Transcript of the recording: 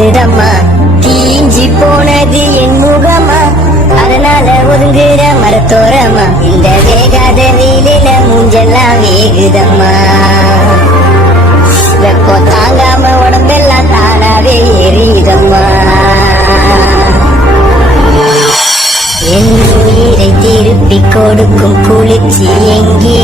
பத்துதம்மா. தீஞ்சி போனது என் முகமா, அதனால ஒதுங்குற மரத்தோரமா. இந்த வேகாத வெயிலில மூஞ்செல்லாம் வேகுதம்மா. வெப்பம் தாங்காம உடம்பெல்லாம் தானாவே எரியுதம்மா. என் உயிரை திருப்பி கொடுக்கும் குளிர்ச்சி எங்கே?